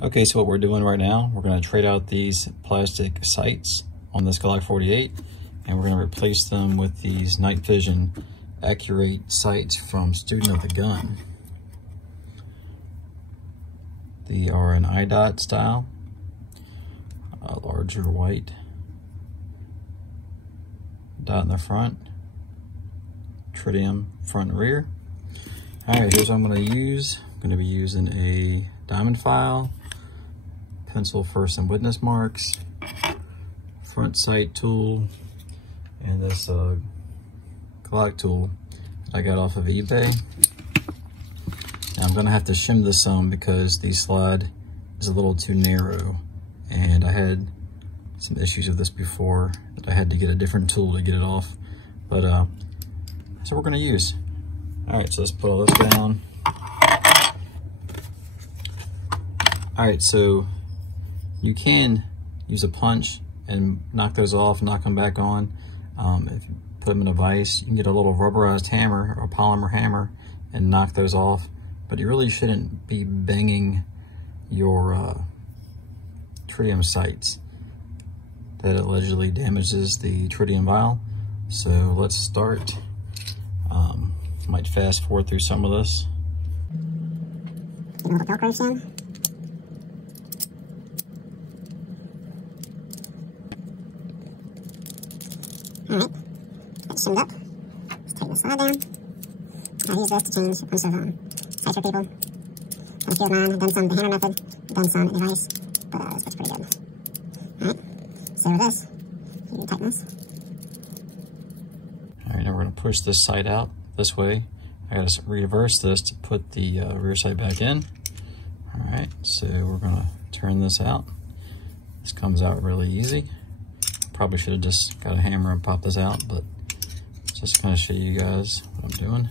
Okay, so what we're doing right now, we're going to trade out these plastic sights on this Glock 48, and we're going to replace them with these Night Fision ACCUR8 sights from Student of the Gun. They are an IDOT style, a larger white dot in the front, tritium front and rear. All right, here's what I'm going to use. I'm going to be using a diamond file, pencil for some witness marks, front sight tool, and this Glock tool that I got off of eBay. Now I'm gonna have to shim this some because the slide is a little too narrow, and I had some issues with this before that I had to get a different tool to get it off, but that's what we're gonna use. All right, so let's put all this down. All right, so you can use a punch and knock those off, knock them back on. If you put them in a vise, you can get a little rubberized hammer or polymer hammer and knock those off. But you really shouldn't be banging your tritium sights. That allegedly damages the tritium vial. So let's start. Might fast forward through some of this. Get a little Velcro shim. Alright, get shimmed up. Let's take the slide down. I use this to change a bunch of sights for people. Done a few of mine. I've done some the hammer method. I've done some device, but this looks pretty good. Alright, so with this, you can tighten this. Alright, now we're going to push this sight out this way. I got to reverse this to put the rear sight back in. Alright, so we're going to turn this out. This comes out really easy. Probably should have just got a hammer and popped this out, but just kind of show you guys what I'm doing.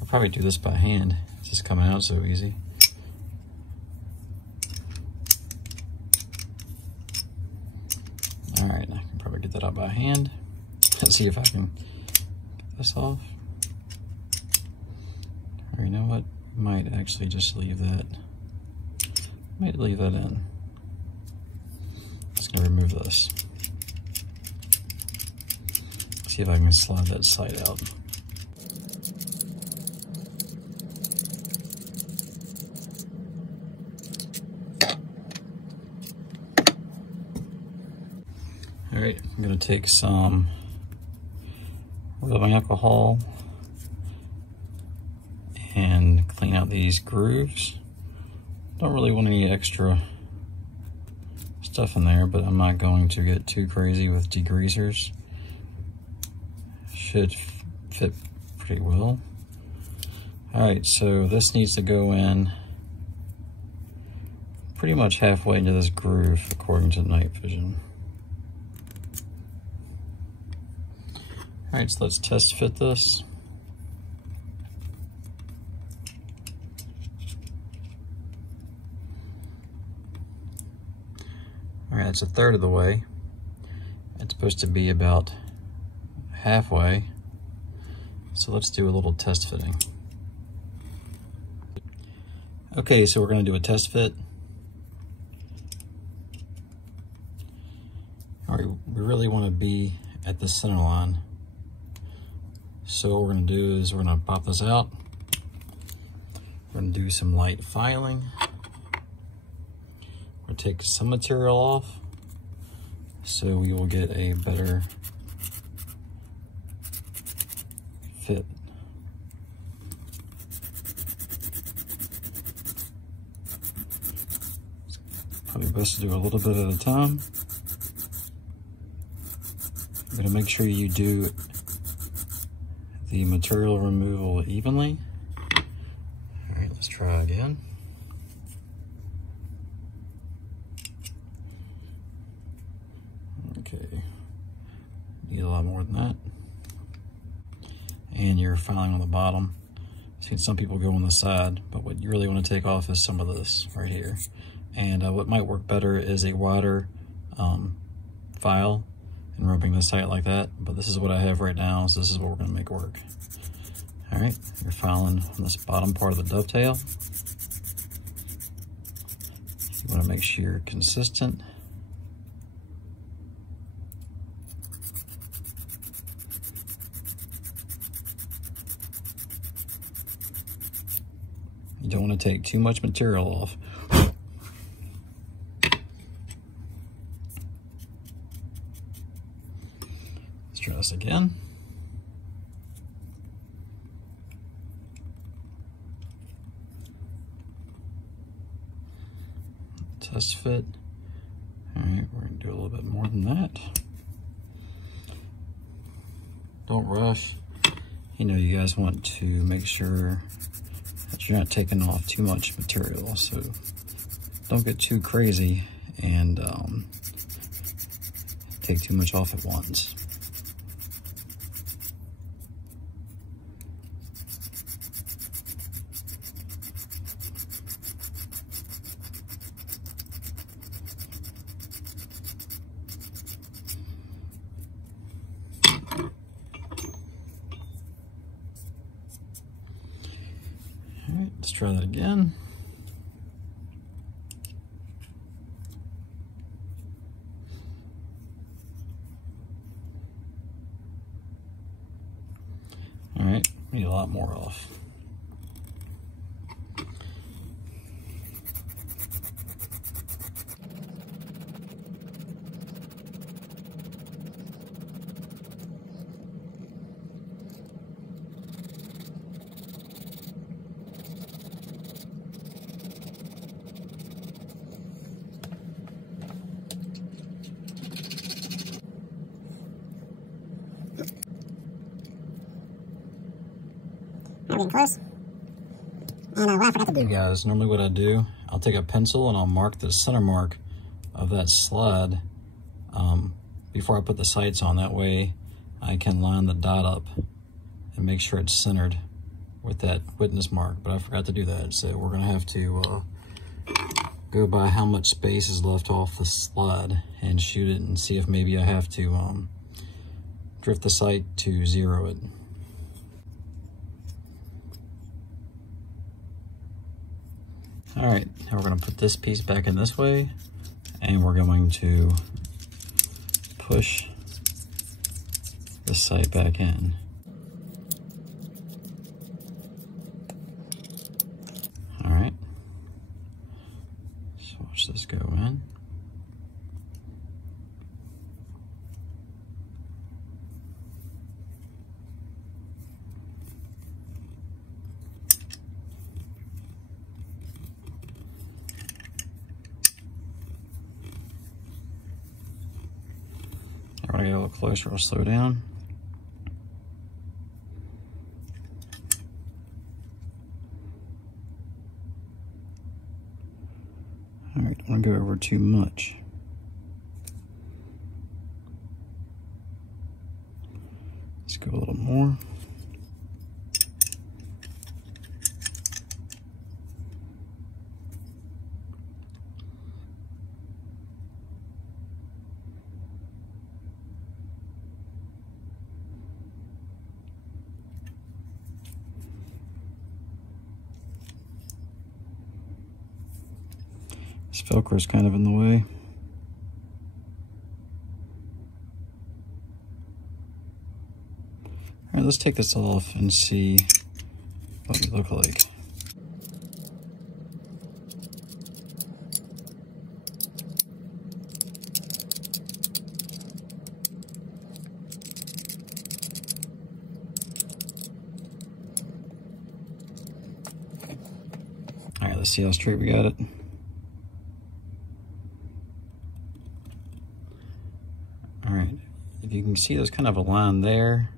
I'll probably do this by hand. It's just coming out so easy. All right, I can probably get that out by hand. Let's see if I can get this off. Or you know what? Might actually just leave that. Might leave that in. Just gonna remove this. See if I can slide that sight out. All right, I'm gonna take some rubbing alcohol and clean out these grooves. Don't really want any extra stuff in there, but I'm not going to get too crazy with degreasers. Should fit pretty well. All right, so this needs to go in pretty much halfway into this groove according to Night Fision. All right, so let's test fit this. All right, it's a third of the way. It's supposed to be about halfway. So let's do a little test fitting. Okay, so we're gonna do a test fit. All right, we really wanna be at the center line. So what we're gonna do is we're gonna pop this out. We're gonna do some light filing. We'll take some material off so we will get a better fit. Probably best to do a little bit at a time. You're gonna make sure you do the material removal evenly. All right, let's try again. Okay, need a lot more than that. And you're filing on the bottom. I've seen some people go on the side, but what you really want to take off is some of this right here. And what might work better is a wider file and rubbing this tight like that. But this is what I have right now, so this is what we're going to make work. All right, you're filing on this bottom part of the dovetail. You want to make sure you're consistent. You don't want to take too much material off. Let's try this again. Test fit. All right, we're gonna do a little bit more than that. Don't rush. You know, you guys want to make sure that you're not taking off too much material, so don't get too crazy and take too much off at once. All right, let's try that again. All right, we need a lot more off. We're getting close. And what I forgot to do. Hey guys, normally what I do, I'll take a pencil and I'll mark the center mark of that slide before I put the sights on. That way I can line the dot up and make sure it's centered with that witness mark, but I forgot to do that. So we're gonna have to go by how much space is left off the slide and shoot it and see if maybe I have to drift the sight to 0 it. All right, now we're gonna put this piece back in this way and we're going to push the sight back in. All right, so watch this go in. When I get a little closer, I'll slow down. All right, don't want to go over too much. Let's go a little more. This Velcro is kind of in the way. All right, let's take this off and see what we look like. All right, let's see how straight we got it. All right, if you can see, there's kind of a line there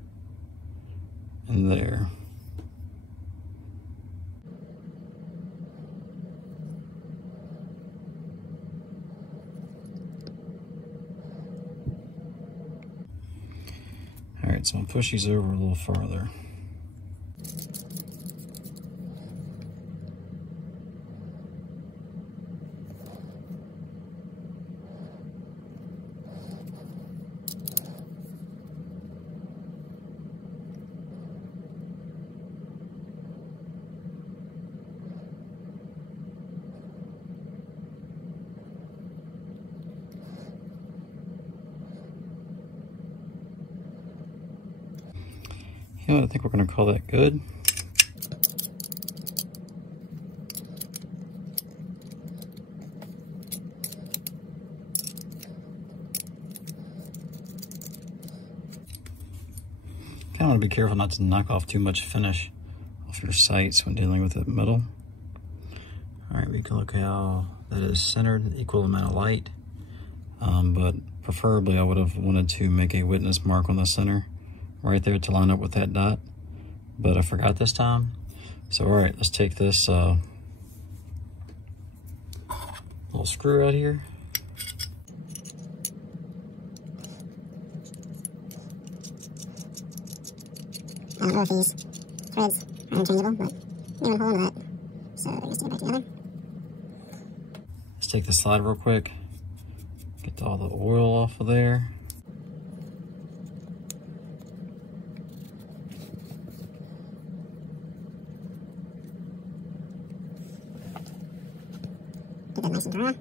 and there. All right, so I'll push these over a little farther. Yeah, I think we're going to call that good. Kind of want to be careful not to knock off too much finish off your sights when dealing with the metal. All right, we can look how that is centered, equal amount of light. But preferably I would have wanted to make a witness mark on the center right there to line up with that dot, but I forgot this time. So all right, let's take this little screw out here. I don't know if these threads are interchangeable, but we have a hole in that, so they're just back together. Let's take the slide real quick, get all the oil off of there. Get that nice and dry.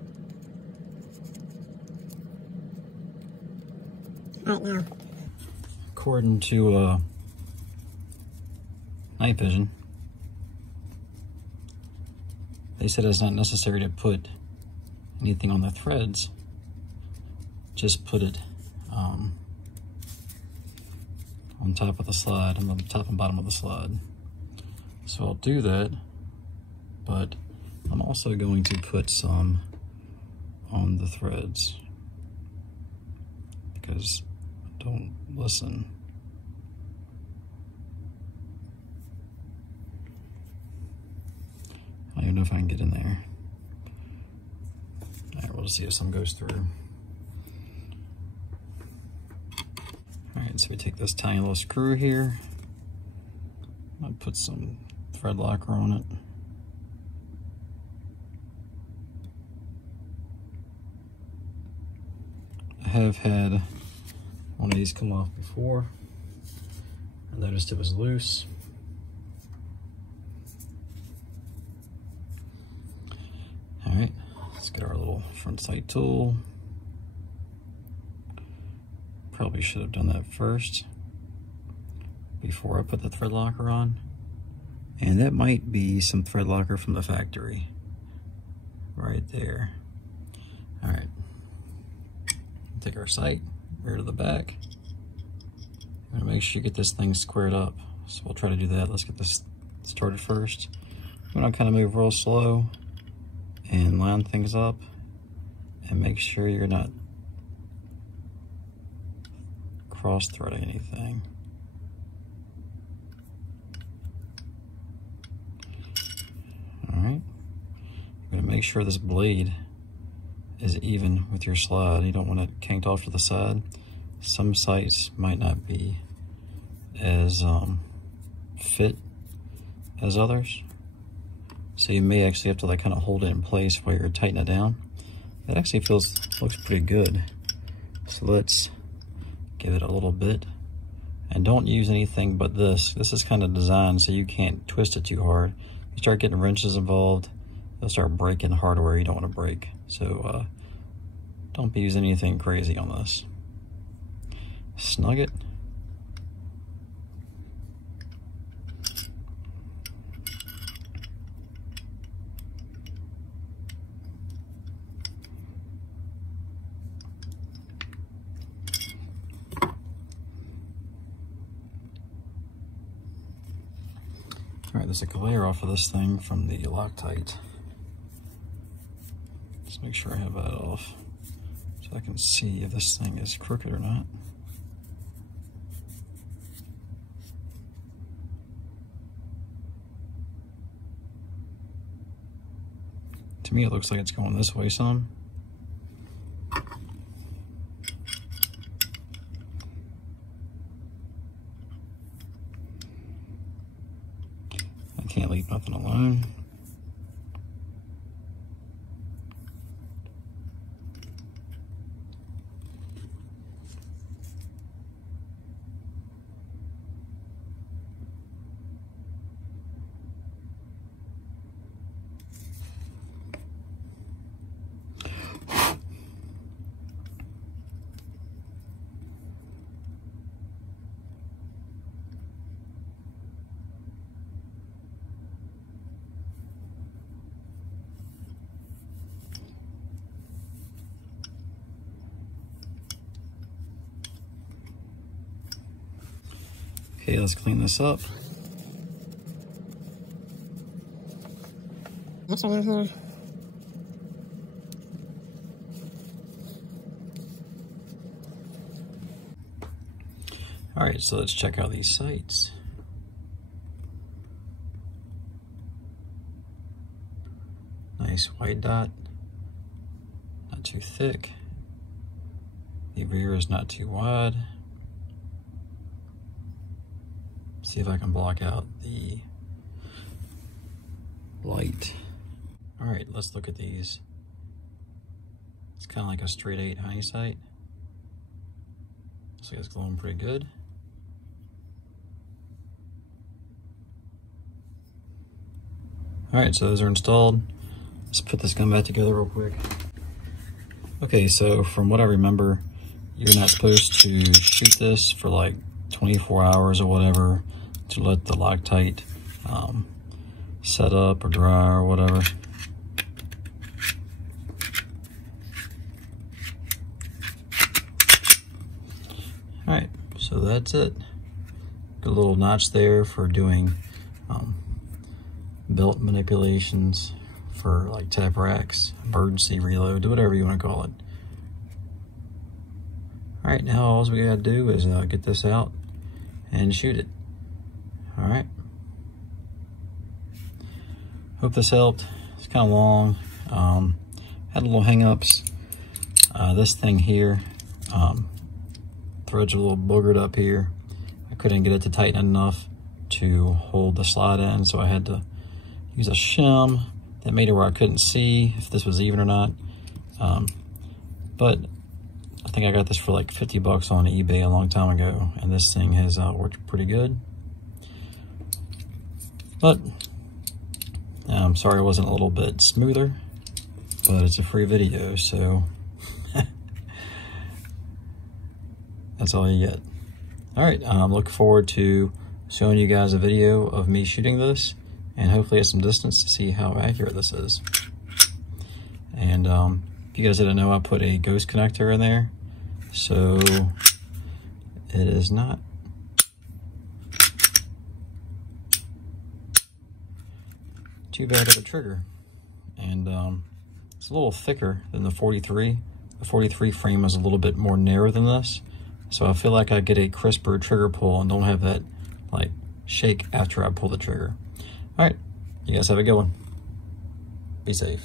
Alright, now, According to Night Fision, they said it's not necessary to put anything on the threads, just put it on top of the slide, on the top and bottom of the slide. So I'll do that, but I'm also going to put some on the threads because I don't listen. I don't even know if I can get in there. All right, we'll just see if some goes through. All right, so we take this tiny little screw here. I'll put some thread locker on it. I have had one of these come off before. I noticed it was loose. All right, let's get our little front sight tool. Probably should have done that first before I put the thread locker on. And that might be some thread locker from the factory right there. All right, take our sight, rear to the back. I'm gonna make sure you get this thing squared up. So we'll try to do that. Let's get this started first. I'm gonna kind of move real slow and line things up and make sure you're not cross-threading anything. All right, you're gonna make sure this blade is even with your slide. You don't want it kinked off to the side. Some sights might not be as fit as others, so you may actually have to like kind of hold it in place while you're tightening it down. That actually looks pretty good. So let's give it a little bit, and don't use anything but this. This is kind of designed so you can't twist it too hard. You start getting wrenches involved, they'll start breaking hardware you don't want to break. So don't be using anything crazy on this. Snug it. All right, there's like a layer off of this thing from the Loctite. Let's make sure I have that off so I can see if this thing is crooked or not. To me, it looks like it's going this way some. I can't leave nothing alone. Okay, let's clean this up. Extra down here. All right, so let's check out these sights. Nice white dot, not too thick. The rear is not too wide. See if I can block out the light. All right, let's look at these. It's kind of like a straight 8 honey sight. Looks like it's glowing pretty good. All right, so those are installed. Let's put this gun back together real quick. Okay, so from what I remember, you're not supposed to shoot this for like 24 hours or whatever to let the Loctite set up or dry or whatever. All right, so that's it. Got a little notch there for doing belt manipulations for like tap racks, emergency reload, whatever you want to call it. All right, now all we gotta do is get this out and shoot it. All right. Hope this helped. It's kind of long. Had little hang-ups. This thing here, threads are a little boogered up here. I couldn't get it to tighten enough to hold the slide in, so I had to use a shim that made it where I couldn't see if this was even or not. But I think I got this for like 50 bucks on eBay a long time ago, and this thing has worked pretty good. But I'm sorry it wasn't a little bit smoother, but it's a free video, so that's all you get. All right, I'm looking forward to showing you guys a video of me shooting this, and hopefully at some distance to see how accurate this is. And if you guys didn't know, I put a ghost connector in there, so it is not too bad of a trigger. And it's a little thicker than the 43. The 43 frame is a little bit more narrow than this, so I feel like I get a crisper trigger pull and don't have that like shake after I pull the trigger. All right, you guys have a good one. Be safe.